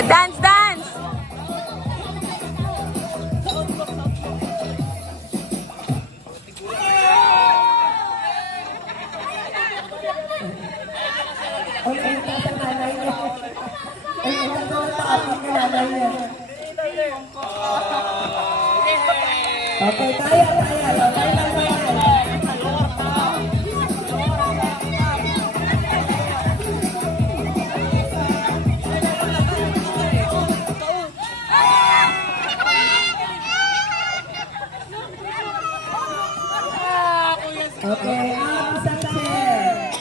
Dance, dance! Okay, kaya. Okay, success.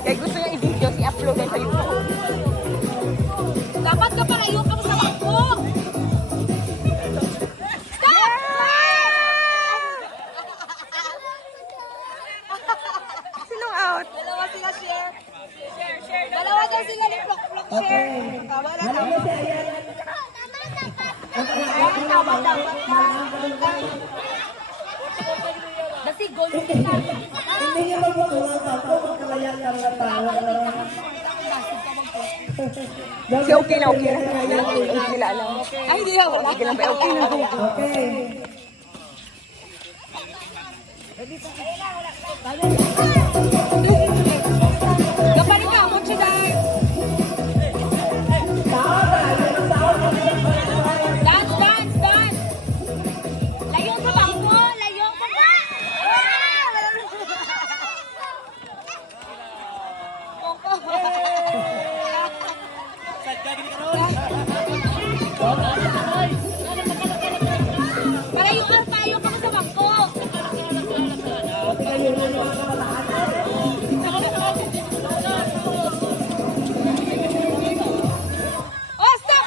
Kaya gusto niya i-video, i-upload sa YouTube. Dapat ka parayo ka sa bangko. Sinong out? Dalawa sila share. Dalawa daw sila ni plok-plok share. Tama na. Alam mo siya yan. Kasi gold sila. Hindi niya magmumuha ako, magkalayan lang na tawa. Si okay na, okay na. Hindi nila alam. Ay, hindi ako. Okay lang ba? Okay na. Okay. Kapalit ka, huwag siya dahil. Dance, dance, dance. Layo sa bangko, layo sa Parayo ka sa bangko. Oh, stop!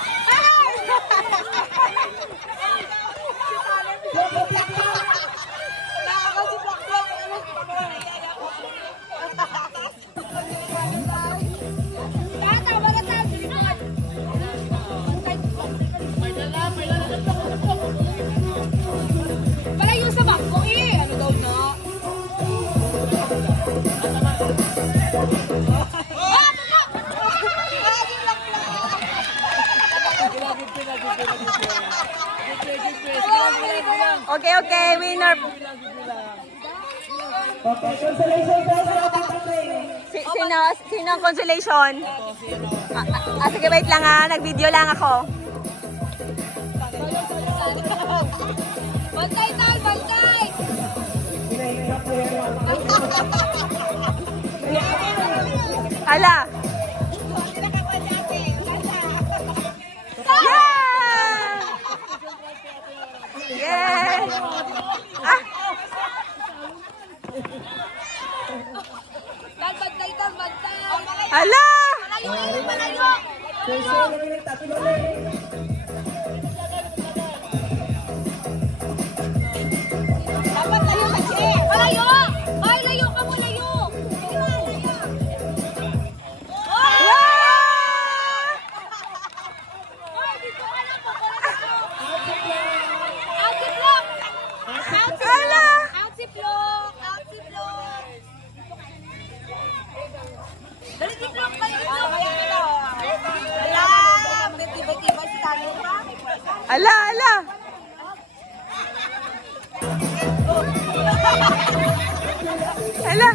Palayo sa bangko eh! Ano daw na? Okay, okay. Winner. Okay, consolation prize sa ating kapatid. Sino ang consolation? Sige, wait lang ha. Nag-video lang ako. Bantay tal, bantay! Hala. Yeah! Yeah! Ah! Tal, bantay, tal, bantay! Hala! Malayo, malayo! Dapat layo kasi! Malayo! Ay, layo ka mo, layo! Ay, dito ka lang po! Out si Flok! Out si Hala! Flok! Out si Flok! Out si Flok! Dali si Flok! Dali si Flok! Wala! Tiba-tiba si Tano pa! Hala, hala! Hala!